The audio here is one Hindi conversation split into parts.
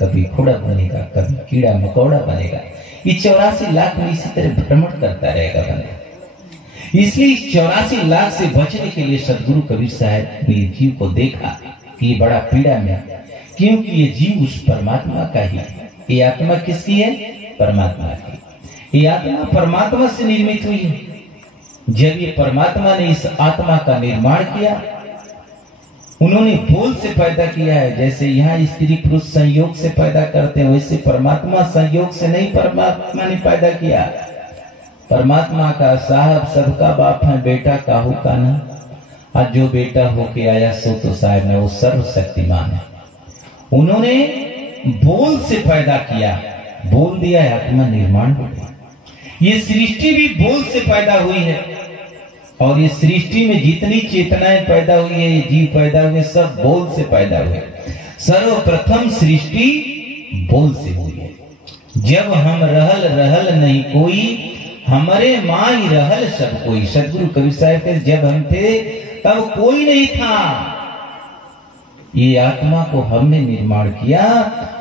कभी घोड़ा बनेगा, कभी कीड़ा मकोड़ा बनेगा। ये 84 लाख में इसी तरह भ्रमण करता रहेगा बनेगा। इसलिए इस 84 लाख से बचने के लिए सदगुरु कबीर साहब ने जीव को देखा कि ये बड़ा पीड़ा में, क्योंकि ये जीव उस परमात्मा का ही है। ये आत्मा किसकी है? परमात्मा की। ये आत्मा परमात्मा से निर्मित हुई है। जब ये परमात्मा ने इस आत्मा का निर्माण किया, उन्होंने बोल से पैदा किया है। जैसे यहाँ स्त्री पुरुष संयोग से पैदा करते हैं, वैसे परमात्मा संयोग से नहीं, परमात्मा ने पैदा किया। परमात्मा का साहब सबका बाप है, बेटा काहू का ना। आज जो बेटा होके आया सो तो साहब है, वो सर्वशक्तिमान है। उन्होंने बोल से पैदा किया, बोल दिया, आत्मा निर्माण हो गया। ये सृष्टि भी बोल से पैदा हुई है, और ये सृष्टि में जितनी चेतनाएं पैदा हुई है, ये जीव पैदा हुए, सब बोल से पैदा हुए। सर्वप्रथम सृष्टि बोल से हुई है। जब हम रहल रहल नहीं कोई, हमारे माई रहल सब कोई। सदगुरु कबीर साहब के जब हम थे तब कोई नहीं था। ये आत्मा को हमने निर्माण किया,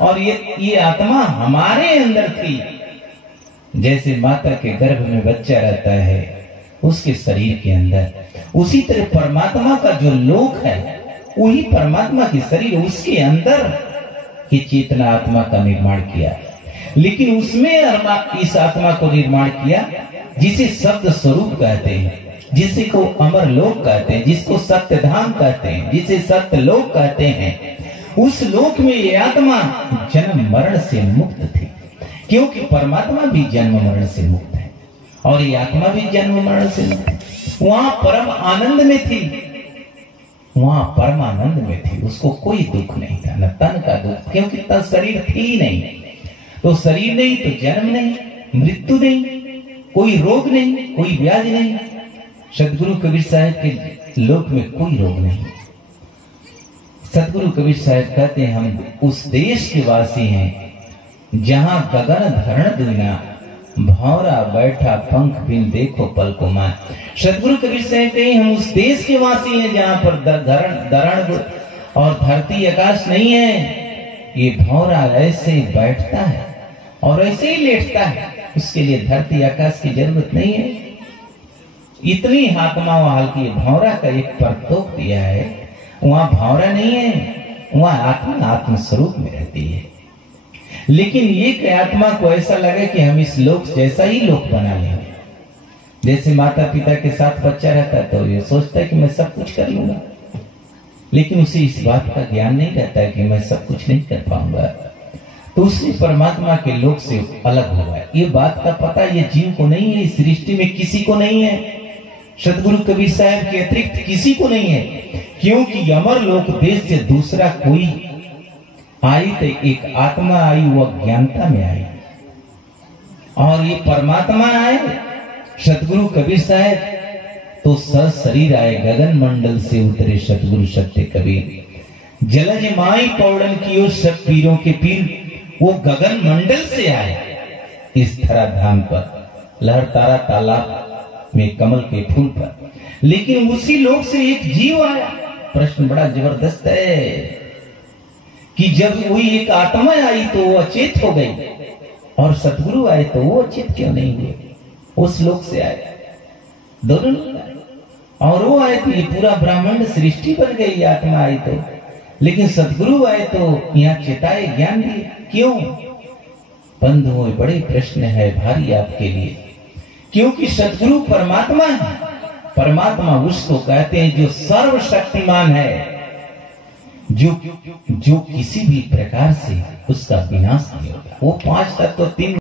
और ये आत्मा हमारे अंदर थी। जैसे माता के गर्भ में बच्चा रहता है उसके शरीर के अंदर, उसी तरह परमात्मा का जो लोक है वही परमात्मा की शरीर, उसके अंदर ये चेतना आत्मा का निर्माण किया। लेकिन उसमें इस आत्मा को निर्माण किया जिसे शब्द स्वरूप कहते हैं, जिसे को अमर लोक कहते हैं, जिसको सत्य धाम कहते हैं, जिसे सत्य लोक कहते हैं। उस लोक में ये आत्मा जन्म मरण से मुक्त थी, क्योंकि परमात्मा भी जन्म मरण से मुक्त है और ये आत्मा भी जन्म मरण से मुक्त है। वहां परम आनंद में थी, वहां परम आनंद में थी। उसको कोई दुख नहीं था, न तन का दुख, क्योंकि तन शरीर थी ही नहीं। तो शरीर नहीं तो जन्म नहीं, मृत्यु नहीं, कोई रोग नहीं, कोई व्याधि नहीं। सदगुरु कबीर साहब के लोक में कोई रोग नहीं। सदगुरु कबीर साहब कहते हैं हम उस देश के वासी हैं जहां गगन धरण दुनिया, भौरा बैठा पंख बिन देखो पल को मान। सदगुरु कबीर साहब कहे हम उस देश के वासी हैं जहां पर धरण और धरती आकाश नहीं है। ये भौरा ऐसे बैठता है और ऐसे ही लेटता है, उसके लिए धरती आकाश की जरूरत नहीं है। इतनी आत्मा हाल की भौरा का एक परतोख दिया है, वहां भौरा नहीं है, वहां आत्मा आत्म स्वरूप में रहती है। लेकिन एक आत्मा को ऐसा लगे कि हम इस लोक जैसा ही लोक बना लेंगे। जैसे माता पिता के साथ बच्चा रहता है तो ये सोचता है कि मैं सब कुछ कर लूंगा, लेकिन उसे इस बात का ज्ञान नहीं रहता है कि मैं सब कुछ नहीं कर पाऊंगा, तो उसने परमात्मा के लोक से अलग हुआ है। ये बात का पता ये जीव को नहीं है, इस सृष्टि में किसी को नहीं है। सदगुरु कबीर साहब के अतिरिक्त किसी को नहीं है, क्योंकि अमर लोक देश से दूसरा कोई आई तो एक आत्मा आई, वो अज्ञानता में आई, और ये परमात्मा आए सदगुरु कबीर साहब तो शरीर आए गगन मंडल से उतरे सतगुरु सत्य कबीर। जलज माई पौड़न कियो सब पीरों के पीर, वो गगन मंडल से आए इस धरा धाम पर, लहर तारा तालाब में कमल के फूल पर। लेकिन उसी लोक से एक जीव आया। प्रश्न बड़ा जबरदस्त है कि जब वही एक आत्मा आई तो वो अचेत हो गई, और सतगुरु आए तो वो अचेत क्यों नहीं हुए? उस लोक से आए, दोनों लोग आए, और वो आए तो ये पूरा ब्रह्मांड सृष्टि बन गई। आत्मा आई तो, लेकिन सतगुरु आए तो यहाँ चेताए ज्ञान दिए। क्यों? बंधुओं, बड़े प्रश्न है भारी आपके लिए, क्योंकि सतगुरु परमात्मा है। परमात्मा उसको कहते हैं जो सर्वशक्तिमान है, जो किसी भी प्रकार से उसका विनाश नहीं होता। वो 5 तत्व 3